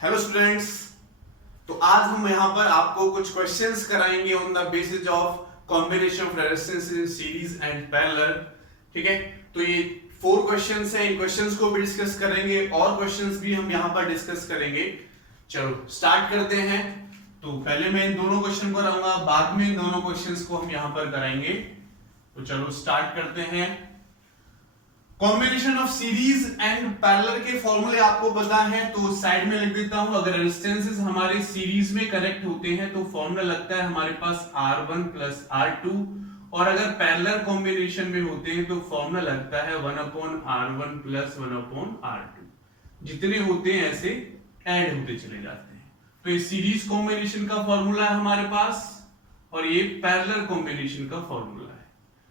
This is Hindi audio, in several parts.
Hello students. तो आज हम यहाँ पर आपको कुछ क्वेश्चंस कराएंगे on the basis of combination of resistance in series and parallel. ठीक है, तो ये 4 क्वेश्चंस हैं। इन क्वेश्चंस को भी डिस्कस करेंगे और क्वेश्चंस भी हम यहाँ पर डिस्कस करेंगे। चलो स्टार्ट करते हैं। तो पहले मैं इन दोनों क्वेश्चन को कराऊंगा, बाद में इन दोनों क्वेश्चंस को हम यहाँ पर कराएंगे। तो चलो स्टार्ट करते हैं। Combination of series and parallel के फॉर्मूले आपको पता है, तो साइड में लिख देता हूं। अगर रेजिस्टेंसेस हमारे सीरीज में कनेक्ट होते हैं तो फॉर्मूला लगता है हमारे पास R1 प्लस R2, और अगर पैरेलल कॉम्बिनेशन में होते हैं तो फॉर्मूला लगता है 1/R1 प्लस 1/R2। जितने होते हैं ऐसे ऐड होते चले जाते हैं। तो ये सीरीज कॉम्बिनेशन का फॉर्मूला है हमारे पास और ये पैरेलल कॉम्बिनेशन का फॉर्मूला है।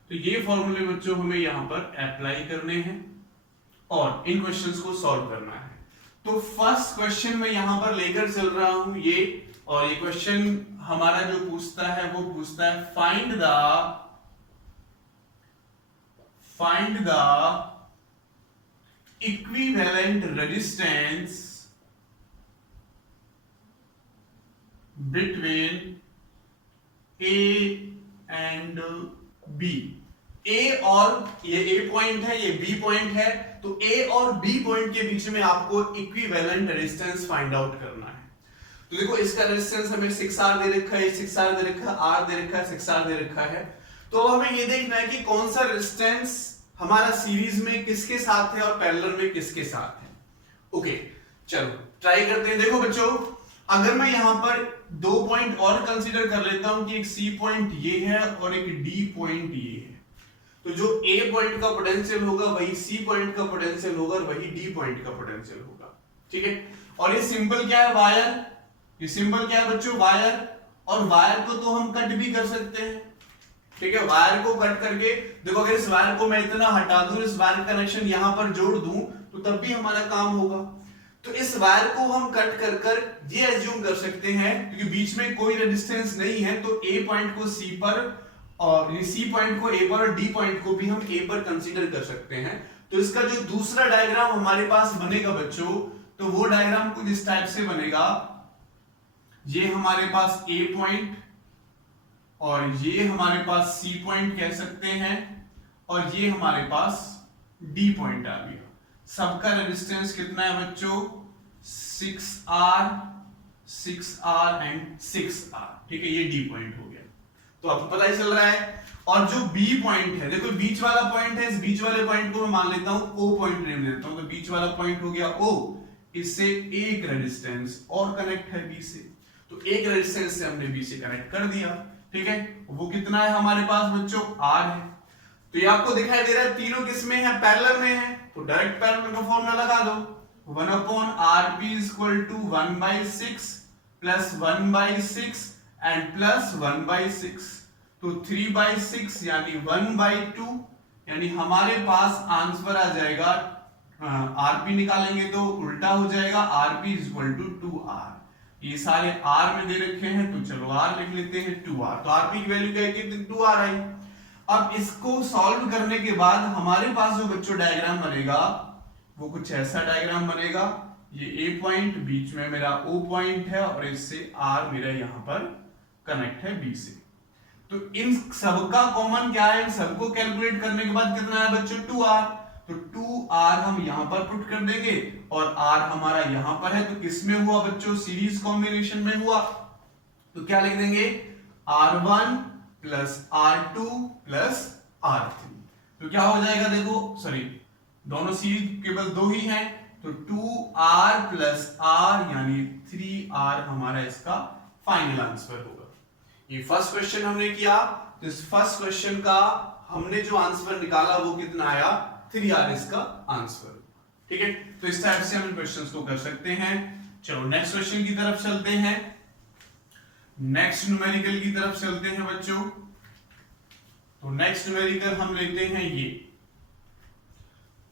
तो ये फॉर्मूले बच्चों हमें यहां पर अप्लाई करने हैं और इन क्वेश्चंस को सॉल्व करना है। तो फर्स्ट क्वेश्चन मैं यहां पर लेकर चल रहा हूं ये, और ये क्वेश्चन हमारा जो पूछता है वो पूछता है find the equivalent resistance between A and B। ए और ये A पॉइंट है, ये B पॉइंट है, तो A और B पॉइंट के बीच में आपको इक्विवेलेंट रेजिस्टेंस फाइंड आउट करना है। तो देखो इसका रेजिस्टेंस हमें 6R दे रखा है, 6R दे रखा है, R दे रखा है, 6R दे रखा है। तो हमें ये देखना है कि कौन सा रेजिस्टेंस हमारा सीरीज में किसके साथ है और पैरेलल में किसके साथ है। ओके चलो ट्राई करते हैं। देखो बच्चों, अगर मैं यहां पर 2 पॉइंट और कंसीडर कर लेता हूं कि एक C पॉइंट ये है और एक D पॉइंट ये है, तो जो A पॉइंट का पोटेंशियल होगा वही C पॉइंट का पोटेंशियल होगा और वही D पॉइंट का पोटेंशियल होगा। ठीक है, और ये सिंपल क्या है, वायर। ये सिंपल क्या है बच्चों, वायर। और वायर को तो हम कट भी कर सकते हैं। ठीक है, वायर को कट करके देखो, अगर इस वायर को मैं इतना हटा दूं, इस वायर का कनेक्शन यहां पर जोड़ दूं, तो तब भी हमारा काम होगा। तो इस वायर को हम कट कर कर ये एज्यूम कर सकते हैं, क्योंकि बीच में कोई रेजिस्टेंस नहीं है, तो A पॉइंट को C पर और C पॉइंट को A पर और D पॉइंट को भी हम A पर कंसीडर कर सकते हैं। तो इसका जो दूसरा डायग्राम हमारे पास बनेगा बच्चों, तो वो डायग्राम कुछ इस टाइप से बनेगा। ये हमारे पास A पॉइंट और ये हमारे पास C पॉइंट कह सकते हैं, और ये हमारे पास D पॉइंट आ गया। सबका रेजिस्टेंस कितना है बच्चों, 6R, 6R एंड 6R। ठीक है, ये D पॉइंट हो गया। तो आपको पता ही चल रहा है। और जो B पॉइंट है, देखो बीच वाला पॉइंट है, इस बीच वाले पॉइंट को मैं मान लेता हूं O पॉइंट नेम देता हूं। तो बीच वाला पॉइंट हो गया O, इससे एक रेजिस्टेंस और कनेक्ट है B से, तो एक रेजिस्टेंस से हमने B से कनेक्ट कर दिया। ठीक है, वो कितना है हमारे पास बच्चों, R है। तो ये आपको दिखाई दे रहा है तीनों किसमें है, पैरेलल में है, तो डायरेक्ट पैरेलल का फॉर्मूला लगा दो। 1/RP = 1/6 प्लस 1/6 एंड प्लस 1/6, तो 3/6 यानी 1/2, यानी हमारे पास आंसर आ जाएगा। RP निकालेंगे तो उल्टा हो जाएगा, RP = 2R। ये सारे R में दे रखे हैं, तो चलो R लिख लेते हैं 2R। तो RP की वैल्यू क्या है कि 2R आई। अब इसको सॉल्व करने के बाद हमारे पास जो बच्चों डायग्राम बनेगा वो कुछ ऐसा डायग्राम बनेगा। ये A पॉइंट, बीच में मेरा O पॉइंट है और इससे R मेरा यहां पर कनेक्ट है B से। तो इन सबका कॉमन क्या है, इन सबको कैलकुलेट करने के बाद कितना है बच्चों, 2R। तो 2R हम यहां पर पुट कर देंगे और R हमारा यहां पर है, तो किसमें हुआ बच्चों, सीरीज कॉम्बिनेशन में हुआ। तो क्या लिख देंगे, R1 plus R2 plus R3। तो क्या हो जाएगा, देखो सॉरी दोनों सीरीज केवल 2 ही हैं, तो 2R प्लस R यानी 3R हमारा इसका फाइनल आंसर होगा। ये फर्स्ट क्वेश्चन हमने किया, तो इस फर्स्ट क्वेश्चन का हमने जो आंसर निकाला वो कितना आया, 3R इसका आंसर। ठीक है, तो इस टाइप से हम क्वेश्चंस को कर सकते हैं। चलो नेक्स्ट क्वेश्चन की तरफ चलते हैं। नेक्स्ट न्यूमेरिकल की तरफ चलते हैं बच्चों। तो नेक्स्ट न्यूमेरिकल हम लेते हैं ये।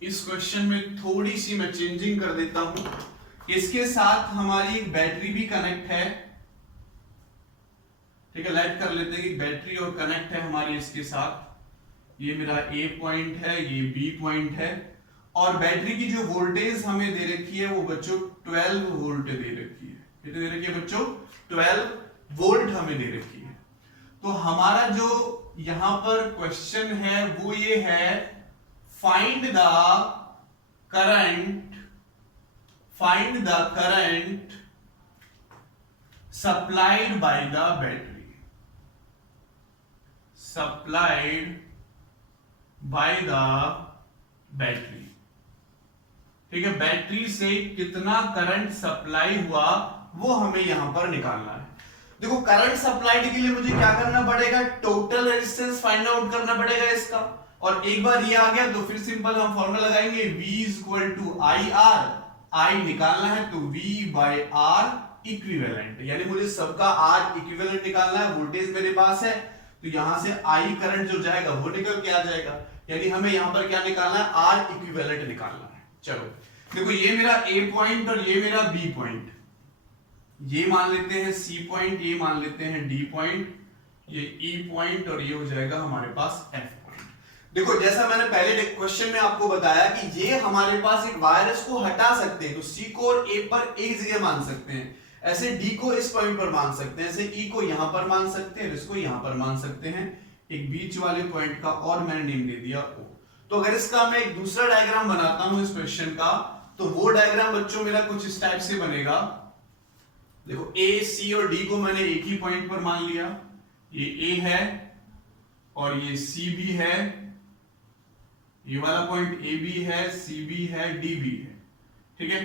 इस क्वेश्चन में थोड़ी सी मैं चेंजिंग कर देता हूं। इसके साथ हमारी एक बैटरी भी कनेक्ट है। ठीक है, लाइट कर लेते हैं कि बैटरी और कनेक्ट है हमारी इसके साथ। ये मेरा A पॉइंट है, ये B पॉइंट है, और बैटरी की जो वोल्टेज हमें दे रखी है वो बच्चों 12 वोल्ट दे रखी है। कितनी दे रखी है बच्चों? 12 वोल्ट हमें दे रखी है। तो हमारा जो यहां पर क्वेश्चन है वो ये है, find the current supplied by the battery, supplied by the battery. ठीक है, बैटरी से कितना करंट सप्लाई हुआ वो हमें यहां पर निकालना है। देखो करंट सप्लाइड के लिए मुझे क्या करना पड़ेगा? टोटल रेजिस्टेंस फाइंड आउट करना पड़ेगा इसका। और एक बार ये आ गया तो फिर सिंपल हम फॉर्मूला लगाएंगे, V equal to I R. I निकालना है तो V बाय R इक्विवेलेंट, यानी मुझे सबका R इक्विवेलेंट निकालना है। वोल्टेज मेरे पास है तो यहां से I करंट जो जाएगा वो निकल के आ जाएगा, यानी हमें यहां पर क्या निकालना है? R इक्विवेलेंट निकालना है। चलो देखो, ये मेरा A पॉइंट और ये मेरा B पॉइंट, ये मान लेते हैं C पॉइंट, ये मान लेते हैं D पॉइंट, ये E पॉइंट और ये हो जाएगा हमारे पास F पॉइंट। देखो जैसा मैंने पहले क्वेश्चन में आपको बताया कि ये हमारे पास एक वायर, इसको हटा सकते हैं तो C को और A पर एक जगह मान सकते हैं, ऐसे D को इस पॉइंट पर मान सकते हैं, ऐसे E को यहां पर मान सकते हैं, इसको यहां पर मान सकते हैं। एक बीच वाले पॉइंट का और मैंने नेम दे दिया O। तो अगर इसका मैं एक दूसरा डायग्राम बनाता हूं इस क्वेश्चन का, तो वो डायग्राम बच्चों मेरा कुछ इस टाइप से बनेगा। देखो A, C और D को मैंने एक ही पॉइंट पर मान लिया, ये A है और ये C भी है, ये वाला पॉइंट A भी है, C भी है, D भी है। ठीक है,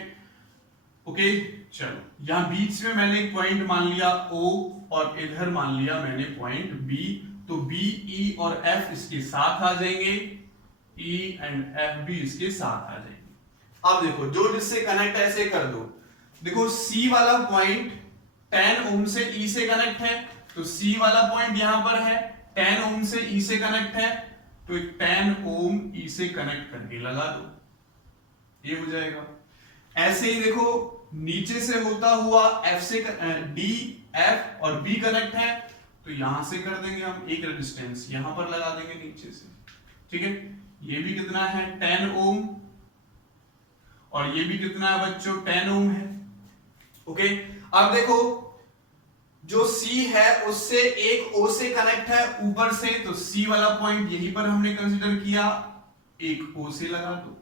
ओके। चलो यहां बीच में मैंने एक पॉइंट मान लिया O और इधर मान लिया मैंने पॉइंट B, तो B, E और F इसके साथ आ जाएंगे, E एंड F भी इसके साथ आ जाएंगे। अब देखो जो जिससे कनेक्ट है ऐसे कर दो। देखो C वाला पॉइंट 10 ओम से E से कनेक्ट है, तो C वाला पॉइंट यहां पर है, 10 ओम से E से कनेक्ट है, तो एक 10 ओम E से कनेक्ट करके लगा दो, ये हो जाएगा। ऐसे ही देखो नीचे से होता हुआ F से D, F और B कनेक्ट है, तो यहां से कर देंगे हम एक रेजिस्टेंस यहां पर लगा देंगे नीचे से। ठीक है, ये भी कितना है? 10 ओम, और ये भी कितना है बच्चों? 10 ओम है। ओके, अब देखो जो C है उससे एक O से कनेक्ट है ऊपर से, तो C वाला पॉइंट यहीं पर हमने कंसीडर किया, एक O से लगा दो।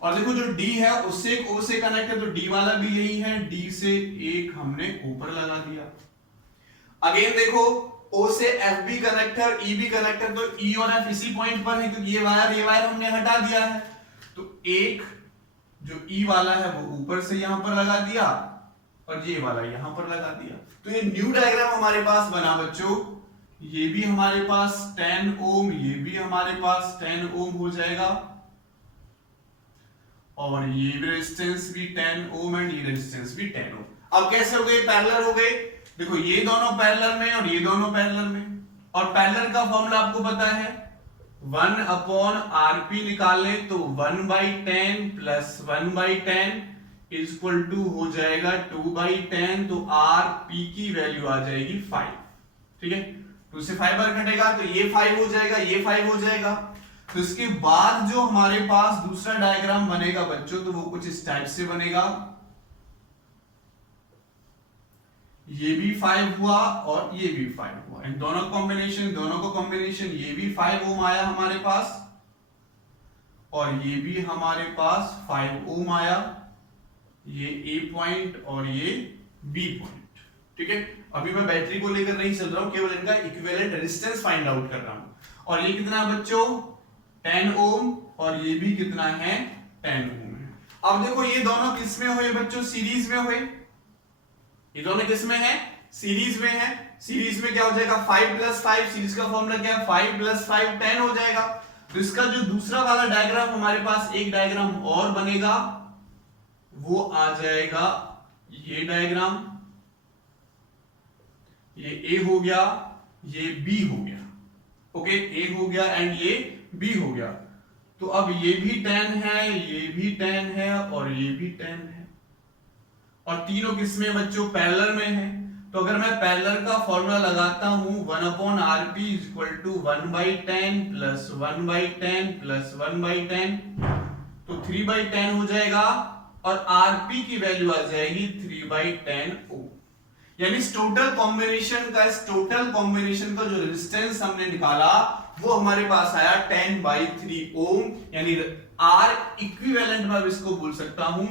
और देखो जो D है उससे एक O से कनेक्ट है, तो D वाला भी यही है, D से एक हमने ऊपर लगा दिया। अगेन देखो O से F भी कनेक्ट है और E भी कनेक्ट है, तो E और F इसी पॉइंट पर है, क्योंकि ये वायर हमने हटा दिया है, तो एक जो E वाला है वो ऊपर से यहां पर लगा दिया और ये वाला यहां पर लगा दिया। तो ये न्यू डायग्राम हमारे पास बना बच्चों, ये भी हमारे पास 10 ओम, ये भी हमारे पास 10 ओम हो जाएगा, और ये रेजिस्टेंस भी 10 ओम एंड ये रेजिस्टेंस भी 10 ओम। अब कैसे हो गए? पैरेलल हो गए। देखो ये दोनों पैरेलल में और ये दोनों पैरेलल में, और पैरेलल का फॉर्मूला आपको पता है 1/RP निकाले तो 1/10 प्लस 1/10 इक्वल टू हो जाएगा 2/10, तो RP की वैल्यू आ जाएगी 5। ठीक है, तो इससे 5 बार घटेगा तो ये 5 हो जाएगा, ये 5 हो जाएगा। तो इसके बाद जो हमारे पास दूसरा डायग्राम बनेगा बच्चों, तो वो कुछ इस टाइप से बनेगा, ये भी 5 हुआ और ये भी 5 हुआ, इन दोनों को कॉम्बिनेशन ये भी 5 ओम आया हमारे पास, और ये भी हमारे पास 5 ओम आया, ये A पॉइंट और ये B पॉइंट। ठीक है, अभी मैं बैटरी को लेकर नहीं चल रहा हूं, केवल इनका इक्विवेलेंट रेजिस्टेंस फाइंड आउट कर रहा हूं। और ये कितना है बच्चों? 10 ओम, और ये भी कितना है? 10 ओम है। अब देखो ये दोनों किस में हुए बच्चों? सीरीज में हुए। ये दोनों किस में है? सीरीज में है। सीरीज में क्या हो जाएगा? 5 प्लस 5, सीरीज का फॉर्मूला क्या है? 5 प्लस 5 10 हो जाएगा। तो इसका जो दूसरा वाला डायग्राम हमारे पास एक डायग्राम और बनेगा, वो आ जाएगा ये डायग्राम, ये A हो गया, ये B हो गया। ओके, A हो गया एंड ये B हो गया। तो अब ये भी 10 है, ये भी 10 है और ये भी 10 है, और तीनों किसमें बच्चों? पैरेलल में है। तो अगर मैं पैरेलल का फॉर्मूला लगाता हूं 1/RP equal to 1/10 plus 1/10 plus 1/10, तो 3/10 हो जाएगा, और आरपी की वैल्यू आ जाएगी 3/10 ओम। यानी इस टोटल कॉम्बिनेशन का जो रेजिस्टेंस हमने निकाला वो हमारे पास आया 10/3 ओम। यानी आर इक्विवेलेंट में इसको बोल सकता हूं,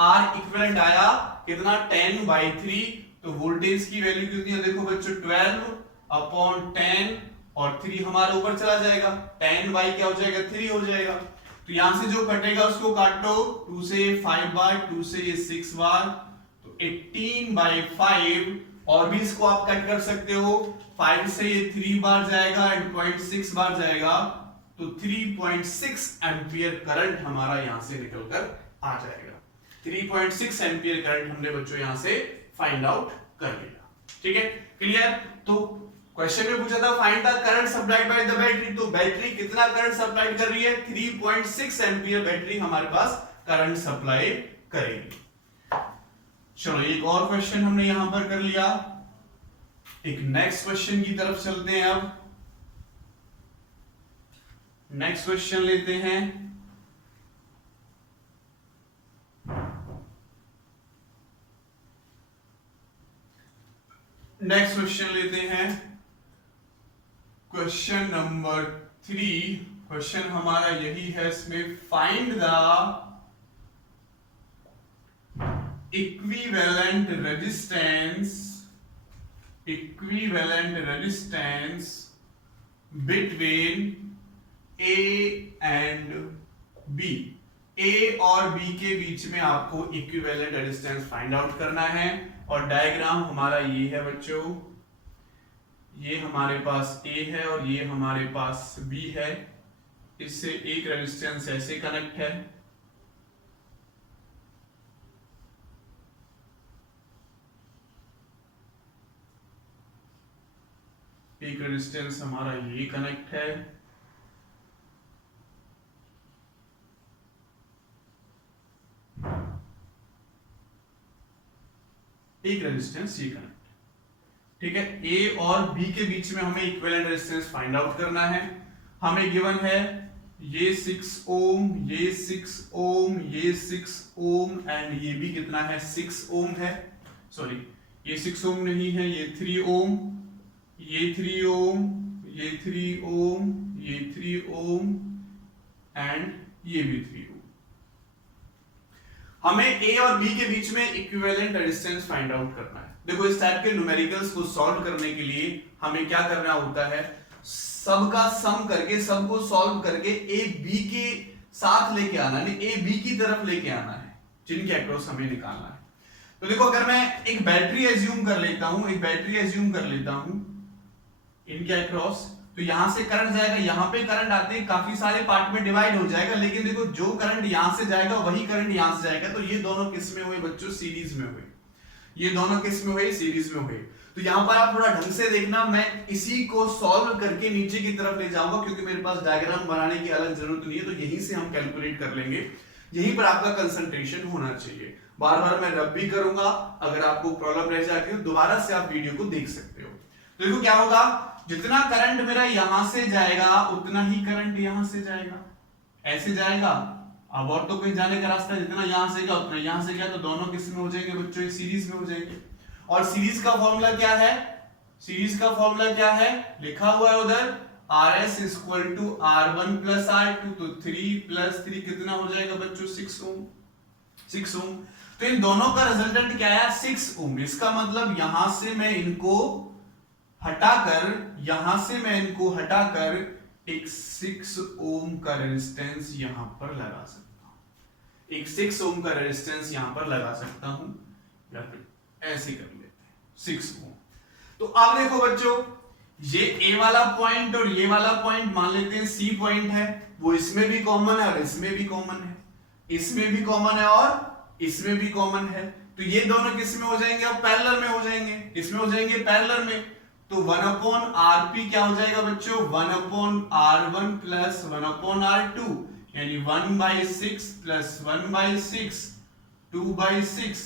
आर इक्विवेलेंट आया कितना 10/3। तो वोल्टेज की वैल्यू कितनी है देखो बच्चों 12/10 और 3 हमारे ऊपर चला जाएगा, 10 बाई क्या हो जाएगा 3 हो जाएगा। तो यहां से जो कटेगा उसको काटो, 2 से 5 बार, 2 से ये 6 बार, तो 18/5 और भी इसको आप कट कर सकते हो, 5 से ये 3 बार जाएगा एंड 0.6 बार जाएगा, तो 3.6 एम्पियर करंट हमारा यहां से निकलकर आ जाएगा। 3.6 एम्पियर करंट हमने बच्चों यहां से फाइंड आउट कर लिया। ठीक है, क्लियर। तो क्वेश्चन में पूछा था find the current supplied by the battery, तो बैटरी कितना करंट सप्लाई कर रही है 3.6 एम्पियर बैटरी हमारे पास करंट सप्लाई करेगी। चलो एक और क्वेश्चन हमने यहां पर कर लिया, एक नेक्स्ट क्वेश्चन की तरफ चलते हैं। अब नेक्स्ट क्वेश्चन लेते हैं। नेक्स्ट क्वेश्चन लेते हैं, क्वेश्चन नंबर 3। क्वेश्चन हमारा यही है, इसमें find the equivalent resistance between A and B. A और बी के बीच में आपको इक्विवेलेंट रेजिस्टेंस फाइंड आउट करना है। और डायग्राम हमारा ये है बच्चों, ये हमारे पास ए है और ये हमारे पास बी है। इससे एक रेजिस्टेंस ऐसे कनेक्ट है, एक रेजिस्टेंस हमारा ये कनेक्ट है, एक रेजिस्टेंस ये कनेक्ट। ठीक है, ए और बी के बीच में हमें इक्विवेलेंट रेजिस्टेंस फाइंड आउट करना है। हमें गिवन है ये 6 ओम, ये 6 ओम, ये 6 ओम एंड ये भी कितना है 6 ओम है। सॉरी, ये 6 ओम नहीं है, ये 3 ओम, ये 3 ओम, ये 3 ओम, ये 3 ओम एंड ये भी 3 ओम। हमें ए और बी के बीच में इक्विवेलेंट रेजिस्टेंस फाइंड आउट करना है। देखो इस टाइप के न्यूमेरिकल्स को सॉल्व करने के लिए हमें क्या करना होता है, सबका सम करके, सबको सॉल्व करके ए बी के साथ लेके आना है, ए बी की तरफ लेके आना है, जिनके अक्रॉस हमें निकालना है। तो देखो अगर मैं एक बैटरी एज्यूम कर लेता हूं, इनके अक्रॉस, तो यहां से करंट जाएगा, यहां पे करंट आते ही काफी सारे पार्ट में डिवाइड हो जाएगा, लेकिन देखो जो करंट यहां से जाएगा वही करंट यहां से जाएगा। तो ये दोनों किस में हुए बच्चों, सीरीज में हुए, ये दोनों किस में हुए, सीरीज में हुए। तो यहां पर आप थोड़ा ढंग से देखना, मैं इसी को सॉल्व करके नीचे की तरफ ले जाऊंगा, क्योंकि मेरे पास डायग्राम बनाने की अलग जरूरत नहीं है, तो यहीं से हम कैलकुलेट कर लेंगे। यहीं पर आपका कंसंट्रेशन होना चाहिए। बार बार मैं रब भी करूंगा, अगर आपको प्रॉब्लम रह जाती है दोबारा से आप वीडियो को देख सकते हो। तो देखो क्या होगा, जितना करंट मेरा यहां से जाएगा उतना ही करंट यहां से जाएगा, ऐसे जाएगा। अब और तो कोई जाने का रास्ता, जितना यहां से गया उतना यहां से गया, तो दोनों किस में हो जाएंगे बच्चों, एक सीरीज में हो जाएंगे। और सीरीज का फॉर्मूला क्या है, सीरीज का फॉर्मूला क्या है, लिखा हुआ है उधर, RS = R1 + R2, तो 3 + 3 कितना हो जाएगा बच्चों, 6 ओम, 6 ओम। तो इन दोनों का रिजल्टेंट क्या है, 6 ओम। इसका मतलब यहां से मैं इनको हटाकर एक 6 ओम का रेजिस्टेंस यहां पर लगा सकता हूं, एक 6 ओम का रेजिस्टेंस यहां पर लगा सकता हूं, या फिर ऐसे कर लेते हैं 6 ओम। तो अब देखो बच्चों, ये ए वाला पॉइंट और ये वाला पॉइंट मान लेते हैं सी पॉइंट है, वो इसमें भी कॉमन है और इसमें भी कॉमन है, इसमें भी कॉमन है और इसमें भी कॉमन है। तो ये दोनों किस में हो जाएंगे, अब पैरेलल में हो जाएंगे, इसमें हो जाएंगे पैरेलल में। तो 1/Rp क्या हो जाएगा बच्चों, 1/R1 + 1/R2, यानी 1/6 + 1/6, 2/6।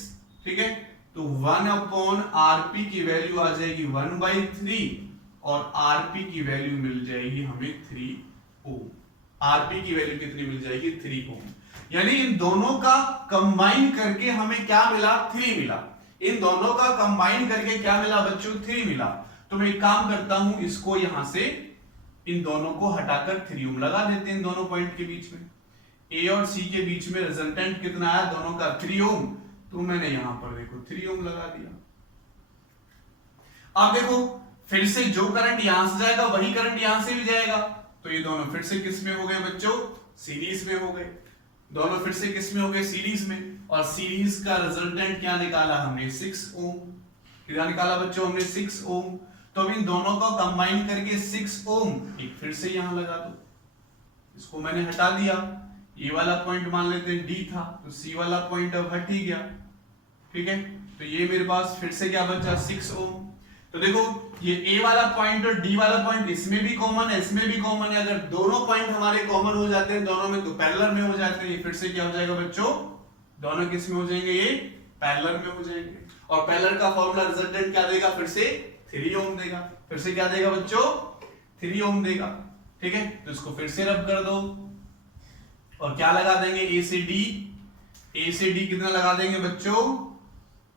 ठीक है, तो 1/Rp की वैल्यू आ जाएगी 1/3 और Rp की वैल्यू मिल जाएगी हमें 3 ओम। Rp की वैल्यू कितनी मिल जाएगी, 3 ओम। यानी इन दोनों का कंबाइन करके हमें क्या मिला, 3 मिला। इन दोनों का कंबाइन करके क्या मिला बच्चों, 3 मिला। तो मैं एक काम करता हूं, इसको यहां से इन दोनों को हटाकर 3 ओम लगा देते हैं इन दोनों पॉइंट के बीच में। ए और सी के बीच में रिजल्टेंट कितना आया, दोनों का 3 ओम। तो मैंने यहां पर देखो 3 ओम लगा दिया। अब देखो फिर से जो करंट यहां से जाएगा वही करंट यहां से भी जाएगा, तो ये दोनों फिर से किस में हो गए बच्चों, सीरीज में हो गए। दोनों फिर से किस में हो गए, सीरीज में। और सीरीज का रिजल्टेंट क्या निकाला हमने, 6 ओम। क्या निकाला बच्चों हमने, 6 ओम। तो अब इन दोनों को कंबाइन करके 6 ओम एक फिर से यहां लगा दो। इसको मैंने हटा दिया, ये वाला पॉइंट मान लेते हैं डी था, तो सी वाला पॉइंट अब हट ही गया। ठीक है, तो ये मेरे पास फिर से क्या बचा, 6 ओम। तो देखो ये ए वाला पॉइंट और डी वाला पॉइंट इसमें भी कॉमन है, इसमें भी कॉमन है। अगर दोनों पॉइंट हमारे कॉमन हो जाते हैं दोनों में, तो पैरेलल में हो जाते हैं। ये फिर से क्या हो जाएगा बच्चों, दोनों किस में हो जाएंगे, ये पैरेलल में हो जाएंगे। और पैरेलल का फॉर्मूला रिजल्टेंट क्या देगा, फिर से 3 ओम देगा। फिर से क्या देगा बच्चों, 3 ओम देगा। ठीक है, तो इसको फिर से रब कर दो और क्या लगा देंगे, ए से डी। ए से डी कितना लगा देंगे बच्चों,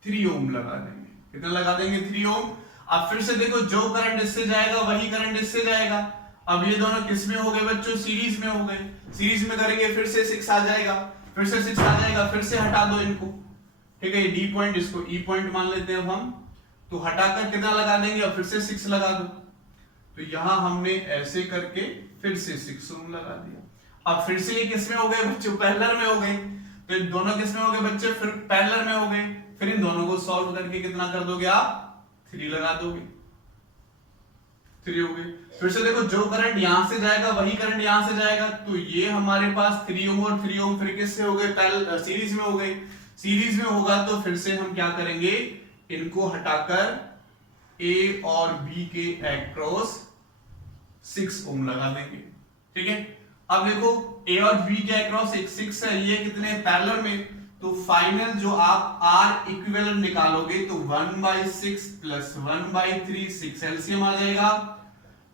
3 ओम लगा देंगे। कितना लगा देंगे, 3 ओम। अब फिर से देखो जो करंट इससे जाएगा वही करंट इससे जाएगा। अब ये दोनों किस में हो गए बच्चों, सीरीज में हो गए। सीरीज में करेंगे फिर से 6 आ जाएगा, फिर से 6 आ जाएगा, फिर से हटा दो इनको। ठीक है, ये डी पॉइंट इसको ई पॉइंट मान लेते हैं अब हम। तो हटाकर कितना लगा देंगे, अब फिर से 6 लगा दो। तो यहां हमने ऐसे करके फिर से 6 ओम लगा दिया। अब फिर से ये किस में हो गए बच्चों, पैरेलल में हो गए। तो इन दोनों किस में हो गए बच्चे, फिर पैरेलल में हो गए। फिर इन दोनों को सॉल्व करके कितना कर दोगे आप, 3 लगा दोगे, 3 हो गए। फिर से देखो जो करंट यहां से जाएगा वही करंट यहां से जाएगा, तो ये हमारे पास 3 ओम और 3 ओम फिर किससे हो गए, पैरेलल सीरीज में हो गए। सीरीज में होगा तो फिर से हम क्या करेंगे, इनको हटाकर ए और बी के एक्रॉस 6 ओम लगा देंगे। ठीक है, अब देखो ए और बी के एक्रॉस 6 है, ये कितने पैरेलल में। तो फाइनल जो आप आर इक्विवेलेंट निकालोगे तो 1/6 प्लस 1/3 6 एलसीएम आ जाएगा।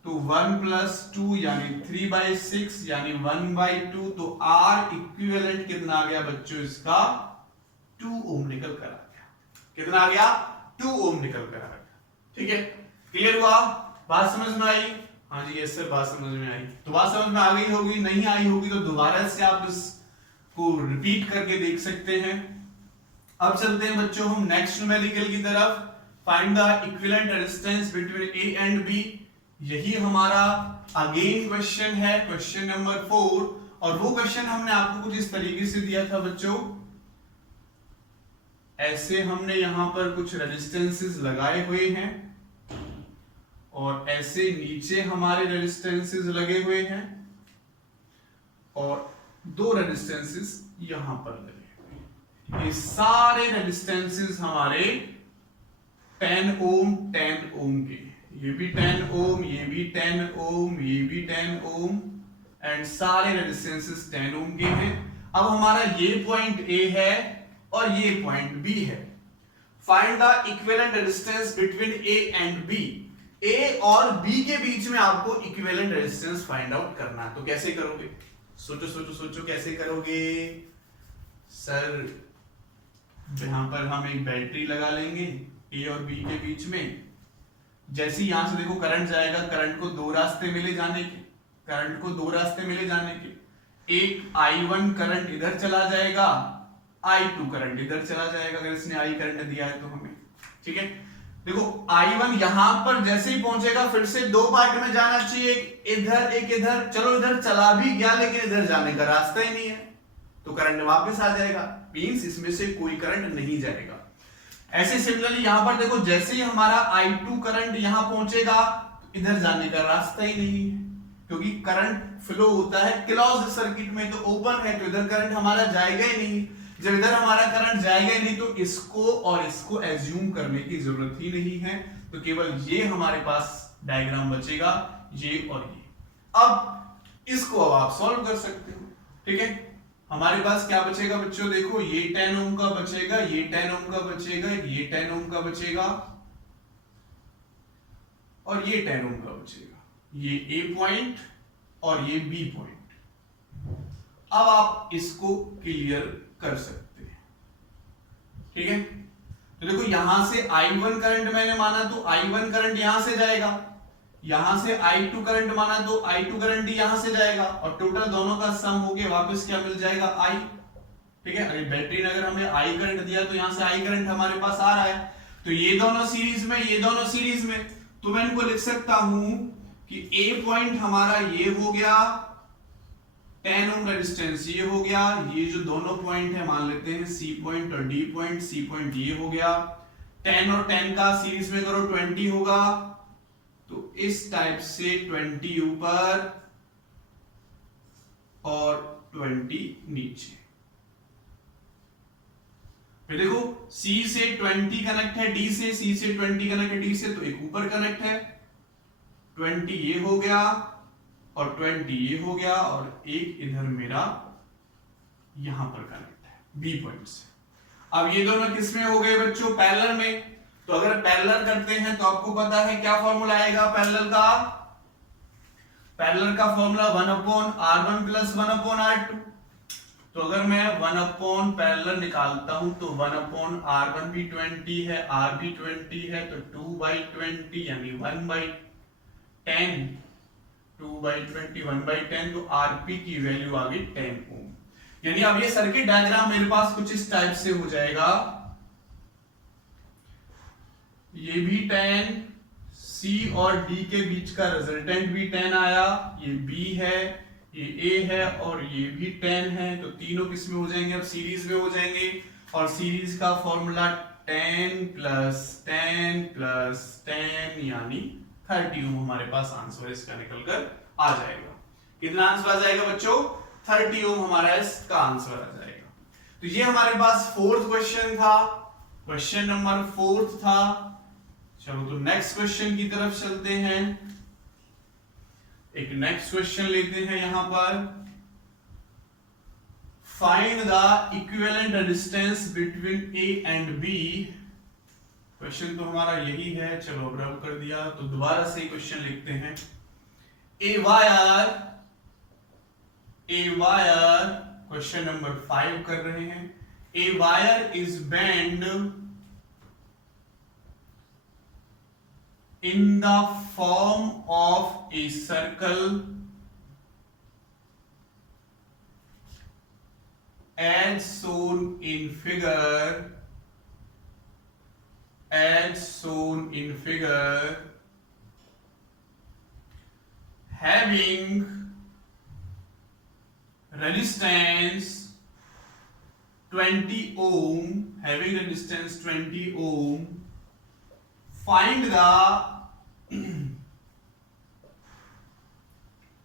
तो 1 + 2 यानी 3/6 यानी 1/2। तो आर इक्विवेलेंट कितना आ गया बच्चों, इसका 2 ओम निकल कर आ गया। कितना आ गया, 2 ओम निकल कर आ गया। ठीक है, क्लियर हुआ, बात समझ में आई। हाँ जी यस सर, बात समझ में आई। तो बात समझ में आ गई होगी, नहीं आई होगी तो दोबारा से आप इसको रिपीट करके देख सकते हैं। अब चलते हैं बच्चों हम नेक्स्ट न्यूमेरिकल की तरफ। Find the equivalent resistance between A and B. यही हमारा अगेन क्वेश्चन है, क्वेश्चन नंबर 4। और वो क्वेश्चन हमने आपको कुछ इस तरीके से दिया था बच्चों, ऐसे हमने यहां पर कुछ रेजिस्टेंसेस लगाए हुए हैं और ऐसे नीचे हमारे रेजिस्टेंसेस लगे हुए हैं और 2 रेजिस्टेंसेस यहां पर लगे हुए हैं। ये सारे रेजिस्टेंसेस हमारे 10 ओम 10 ओम के, ये भी 10 ओम, ये भी 10 ओम, ये भी 10 ओम एंड सारे रेजिस्टेंसेस 10 ओम के हैं। अब हमारा ये पॉइंट ए है और ये पॉइंट बी है। Find the equivalent resistance between A and B. A और बी के बीच में आपको इक्विवेलेंट रेजिस्टेंस फाइंड आउट करना है। तो कैसे करोगे, सोचो सोचो सोचो कैसे करोगे। सर यहां पर हम एक बैटरी लगा लेंगे ए और बी के बीच में। जैसे यहां से देखो करंट जाएगा, करंट को 2 रास्ते मिले जाने के, करंट को 2 रास्ते मिले जाने के। एक I1 करंट इधर चला जाएगा, I2 करंट इधर चला जाएगा, अगर इसने I करंट दिया है तो हमें। ठीक है, देखो I1 यहां पर जैसे ही पहुंचेगा फिर से 2 पार्ट में जाना चाहिए, इधर एक इधर। चलो इधर चला भी गया लेकिन इधर जाने का रास्ता ही नहीं है, तो करंट वापस आ जाएगा, मींस इसमें से कोई करंट नहीं जाएगा। ऐसे सिमिलरली यहां पर देखो जैसे ही हमारा I2 करंट यहां पहुंचेगा, इधर जाने का रास्ता ही नहीं है, क्योंकि करंट फ्लो होता है क्लोज्ड सर्किट में, तो ओपन है तो इधर करंट हमारा जाएगा ही नहीं। जब इधर हमारा करंट जाएगा ही नहीं तो इसको और इसको एज्यूम करने की जरूरत ही नहीं है, तो केवल ये हमारे पास डायग्राम बचेगा, ये और ये। अब इसको अब आप सॉल्व कर सकते हो। ठीक है, हमारे पास क्या बचेगा बच्चों, देखो ये 10 ओम का बचेगा, ये 10 ओम का बचेगा, ये 10 ओम का बचेगा और ये 10 ओम का बचेगा। ये ए पॉइंट और ये बी पॉइंट। अब आप इसको क्लियर कर सकते हैं, ठीक है। तो देखो यहां से I1 करंट मैंने माना तो I1 करंट यहां से जाएगा, यहां से I2 करंट माना तो I2 करंट यहां से जाएगा, और टोटल दोनों का सम होके वापस क्या मिल जाएगा I, ठीक है। अगर बैटरी ने अगर हमें I करंट दिया तो यहां से I करंट हमारे पास आ रहा है, तो ये दोनों सीरीज में, ये दोनों सीरीज में, तो मैं इनको लिख सकता हूं कि A पॉइंट हमारा ये हो गया 10 ओम रेजिस्टेंस, ये हो गया, ये जो दोनों पॉइंट है मान लेते हैं C पॉइंट और D पॉइंट, C पॉइंट ये हो गया, 10 और 10 का सीरीज में करो 20 होगा, तो इस टाइप से 20 ऊपर और 20 नीचे। फिर देखो C से 20 कनेक्ट है D से, C से 20 कनेक्ट है D से, तो एक ऊपर कनेक्ट है, 20 ये हो गया और 20 ये हो गया, और एक इधर मेरा यहां पर कनेक्ट है B पॉइंट से। अब ये दोनों किस में हो गए बच्चों? पैरेलल में। तो अगर पैरेलल करते हैं तो आपको पता है क्या फॉर्मूला आएगा पैरेलल का? पैरेलल का फॉर्मूला 1/R1 प्लस 1/R2। तो अगर मैं 1 पैरेलल निकालता हूं तो 1/R1 भी 20 है, R भी 20 है, तो 2/20 यानी 1/10, 2/20 1/10, तो Rp की वैल्यू आ गई 10 ओम। यानी अब ये सर्किट डायग्राम मेरे पास कुछ इस टाइप से हो जाएगा, ये भी 10, C और D के बीच का रिजल्टेंट भी 10 आया, ये B है, ये A है और ये भी 10 है, तो तीनों किस में हो जाएंगे? अब सीरीज में हो जाएंगे, और सीरीज का फॉर्मूला 10 प्लस 10 प्लस 10 यानी 30 ओम हमारे पास आंसर इसका निकल कर आ जाएगा। कितना आंसर आ जाएगा बच्चों? 30 ओम हमारा इसका आंसर आ जाएगा। तो ये हमारे पास फोर्थ क्वेश्चन था, क्वेश्चन नंबर 4 था। चलो तो नेक्स्ट क्वेश्चन की तरफ चलते हैं। एक नेक्स्ट क्वेश्चन लेते हैं यहां पर, find the equivalent resistance between A and B। Question तो हमारा यही है, चलो अब रब कर दिया, तो दोबारा से क्वेश्चन लिखते हैं। A wire, क्वेश्चन नंबर 5 कर रहे हैं। A wire is bent in the form of a circle as shown in figure, having resistance 20 ohm, find the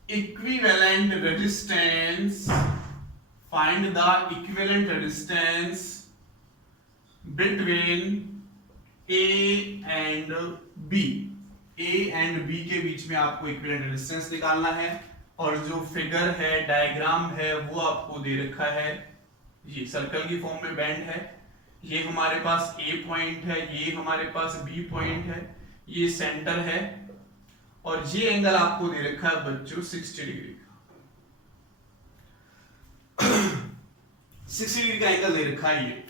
equivalent resistance between A and B। A and B के बीच में आपको इक्विवेलेंट रेजिस्टेंस निकालना है, और जो फिगर है, डायग्राम है, वो आपको दे रखा है, ये सर्कल की फॉर्म में बैंड है, ये हमारे पास A पॉइंट है, ये हमारे पास B पॉइंट है, ये सेंटर है, और ये एंगल आपको दे रखा है बच्चों 60 डिग्री का। 60 डिग्री का एंगल दे रखा है ये।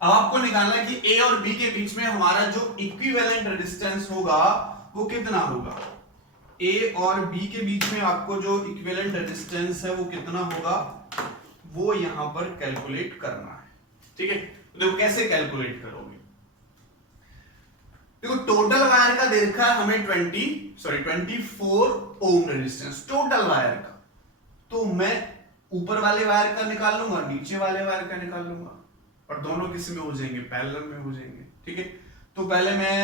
अब आपको निकालना है कि A और B के बीच में हमारा जो इक्विवेलेंट रेजिस्टेंस होगा वो कितना होगा। A और B के बीच में आपको जो इक्विवेलेंट रेजिस्टेंस है वो कितना होगा, वो यहां पर कैलकुलेट करना है, ठीक है। तो देखो कैसे कैलकुलेट करोगे। देखो टोटल वायर का दे रखा है हमें 24 ओम रेजिस्टेंस टोटल वायर का, तो मैं ऊपर वाले वायर का निकाल लूंगा, नीचे वाले वायर का निकाल लूंगा, और दोनों किस में हो जाएंगे? पैरेलल में हो जाएंगे, ठीक है। तो पहले मैं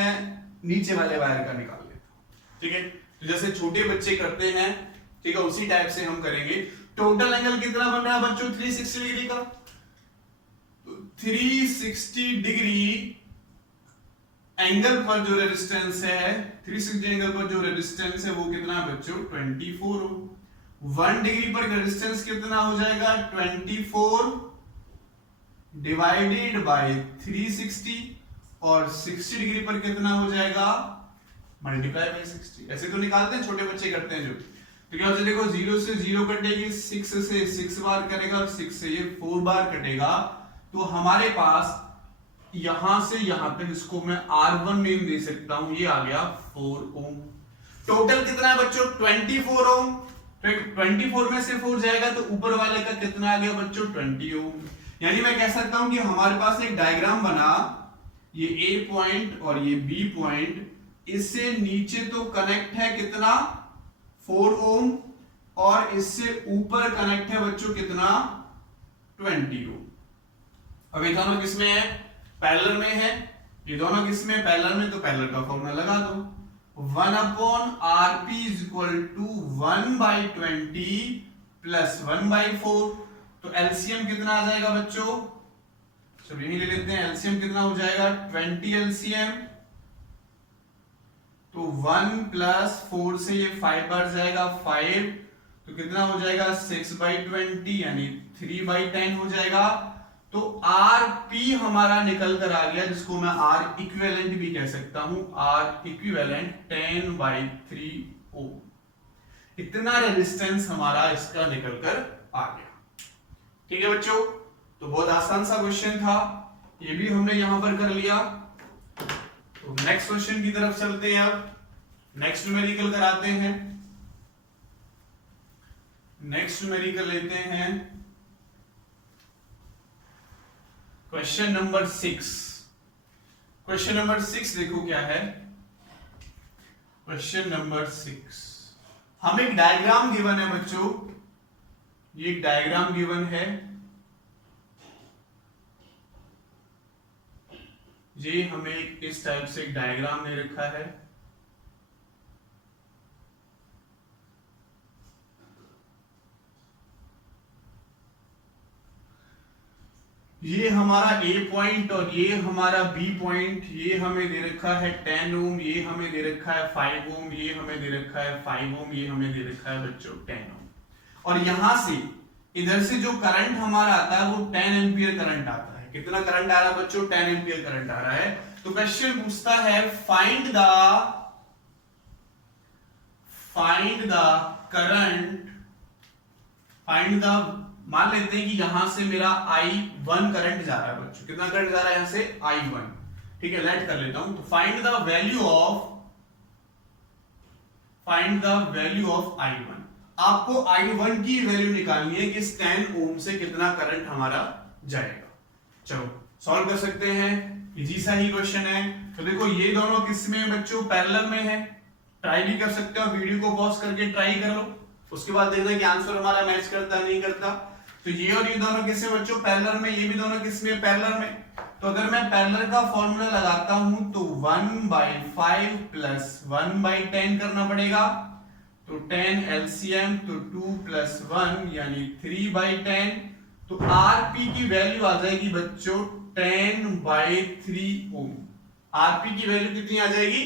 नीचे वाले वायर का निकाल लेता हूं, ठीक है। तो जैसे छोटे बच्चे करते हैं, ठीक है, उसी टाइप से हम करेंगे। टोटल एंगल कितना बन रहा है बच्चों? 360 डिग्री का। तो 360 डिग्री एंगल पर जो रेजिस्टेंस है, 360 एंगल पर जो रेजिस्टेंस है वो कितना है बच्चों? 24 ओम। 1 डिग्री पर रेजिस्टेंस कितना हो जाएगा? 24 डिवाइडेड बाय 360, और 60 डिग्री पर कितना हो जाएगा? Multiply by 60। ऐसे तो निकालते हैं, छोटे बच्चे करते हैं जो। तो क्या होता है देखो, 0 से 0 कटेगी, 6 से 6 बार करेगा और 6 से ये 4 बार कटेगा। तो हमारे पास यहां से यहां तक इसको मैं R1 नेम दे सकता हूं, ये आ गया 4 ओम। टोटल कितना है बच्चों? 24 ओम। तो 24 में से 4 जाएगा तो ऊपर वाले का कितना आ गया बच्चों? 20 ओम। यानी मैं कह सकता हूं कि हमारे पास एक डायग्राम बना, ये A पॉइंट और ये B पॉइंट, इससे नीचे तो कनेक्ट है कितना? 4 ओम, और इससे ऊपर कनेक्ट है बच्चों कितना? 20 ओम। अब ये दोनों किसमें है? पैरेलल में है। ये दोनों किसमें? पैरेलल में। तो पैरेलल का फॉर्मूला लगा दो, 1/Rp = 1/20 प्लस 1/4। तो एलसीएम कितना आ जाएगा बच्चों? सब यही ले लेते हैं। एलसीएम कितना हो जाएगा? 20 एलसीएम। तो 1 प्लस 4 से ये 5 बार जाएगा, 5। तो कितना हो जाएगा? 6/20 यानी 3/10 हो जाएगा। तो Rp हमारा निकल कर आ गया, जिसको मैं R इक्विवेलेंट भी कह सकता हूं। R इक्विवेलेंट 10/3 ओम। इतना रेजिस्टेंस हमारा इसका निकल कर आ गया। ठीक है बच्चों, तो बहुत आसान सा क्वेश्चन था, ये भी हमने यहां पर कर लिया। तो नेक्स्ट क्वेश्चन की तरफ चलते हैं। अब नेक्स्ट न्यूमेरिकल कराते हैं। नेक्स्ट न्यूमेरिकल लेते हैं क्वेश्चन नंबर 6। क्वेश्चन नंबर 6 देखो क्या है। क्वेश्चन नंबर 6, हम एक डायग्राम गिवन है बच्चों, ये एक डायग्राम गिवन है। ये हमें इस टाइप से एक डायग्राम दे रखा है। ये हमारा A पॉइंट और ये हमारा B पॉइंट, ये हमें दे रखा है 10 ओम, ये हमें दे रखा है 5 ओम, ये हमें दे रखा है 5 ओम, ये हमें दे रखा है बच्चों 10 ओम। और यहां से इधर से जो करंट हमारा आता है वो 10 एम्पियर करंट आता है। कितना करंट आ रहा है बच्चों? 10 एम्पियर करंट आ रहा है। तो क्वेश्चन पूछता है find the current, find the, मान लेते हैं कि यहां से मेरा I1 करंट जा रहा है बच्चों। कितना करंट जा रहा है यहां से? I1। ठीक है, लेट कर लेता हूं। तो find the value of I1। आपको I1 की वैल्यू निकालनी है कि इस 10 ओम से कितना करंट हमारा जाएगा। चलो सॉल्व कर सकते हैं, इजी सा ही क्वेश्चन है। तो देखो ये दोनों किसमें बच्चों? पैरेलल में है। ट्राई भी कर सकते हो, वीडियो को पॉज करके ट्राई कर लो, उसके बाद देखना कि आंसर हमारा मैच करता नहीं करता। तो ये और ये दोनों किसमें बच्चों? पैरेलल में। ये भी दोनों किसमें? पैरेलल में। तो अगर मैं पैरेलल का फॉर्मूला लगाता हूं तो 1/5 प्लस 1/10 करना पड़ेगा। तो 10 एलसीएम, तो 2 प्लस 1 यानी 3/10। तो Rp की वैल्यू आ जाएगी बच्चों 10/3 ओम। Rp की वैल्यू कितनी आ जाएगी?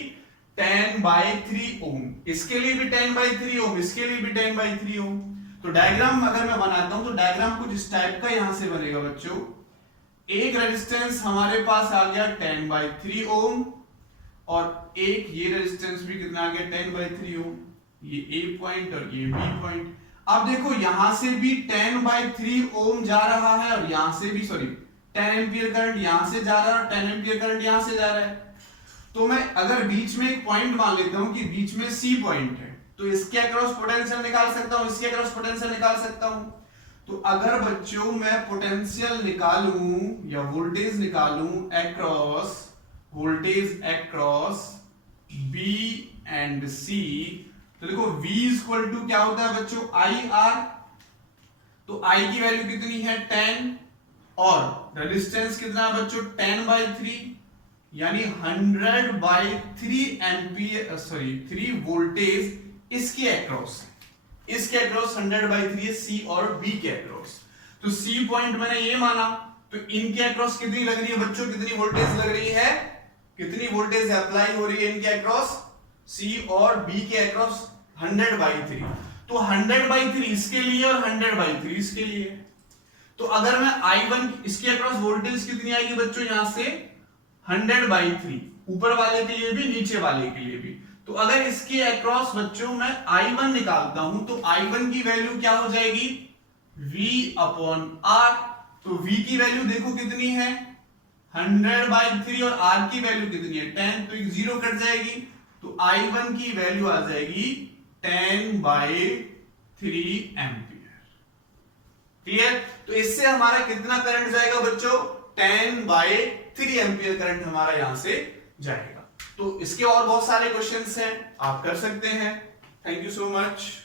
10/3 ओम। इसके लिए भी 10/3 ओम, इसके लिए भी 10/3 ओम। तो डायग्राम अगर मैं बनाता हूं तो डायग्राम कुछ इस टाइप का यहां से बनेगा बच्चों। एक रेजिस्टेंस हमारे पास आ गया 10/3 ओम, और एक ये रेजिस्टेंस भी कितना आ गया? 10/3 ओम। ये A पॉइंट और ये B पॉइंट। अब देखो यहां से भी 10/3 ओम जा रहा है, और यहां से भी 10 एम्पियर करंट यहां से जा रहा है और 10 एम्पियर करंट यहां से जा रहा है। तो मैं अगर बीच में एक पॉइंट मान लेता हूं कि बीच में C पॉइंट है, तो इसके अक्रॉस पोटेंशियल निकाल सकता हूं, इसके अक्रॉस पोटेंशियल निकाल सकता हूं। तो अगर बच्चों मैं पोटेंशियल निकालूं या वोल्टेज निकालूं across, voltage across B and C, तो देखो V इक्वल टू क्या होता है बच्चों? IR। तो I की वैल्यू कितनी है? 10, और रेजिस्टेंस कितना है बच्चों? 10/3 यानी 100/3 एम्पियर, 3 वोल्टेज इसके अक्रॉस, इसके अक्रॉस 100/3 है C और B के अक्रॉस। तो C पॉइंट मैंने ये माना, तो इनके अक्रॉस कितनी लग रही है बच्चों? कितनी वोल्टेज लग रही है? कितनी वोल्टेज अप्लाई हो रही है इनके अक्रॉस? C और B के अक्रॉस 100/3। तो 100/3 इसके लिए और 100/3 इसके लिए। तो अगर मैं I1 इसके अक्रॉस वोल्टेज कितनी आएगी बच्चों? यहां से 100/3, ऊपर वाले के लिए भी नीचे वाले के लिए भी। तो अगर इसके अक्रॉस बच्चों मैं I1 निकालता हूं तो I1 की वैल्यू क्या हो जाएगी, V अपॉन R। तो V की वैल्यू देखो कितनी है 100/3 और R की वैल्यू कितनी है 10, तो एक जीरो कट जाएगी, तो I1 की वैल्यू आ जाएगी 10/3 एम्पियर। क्लियर? तो इससे हमारा कितना करंट जाएगा बच्चों, 10/3 एम्पियर करंट हमारा यहां से जाएगा। तो इसके और बहुत सारे क्वेश्चंस हैं, आप कर सकते हैं। Thank you so much.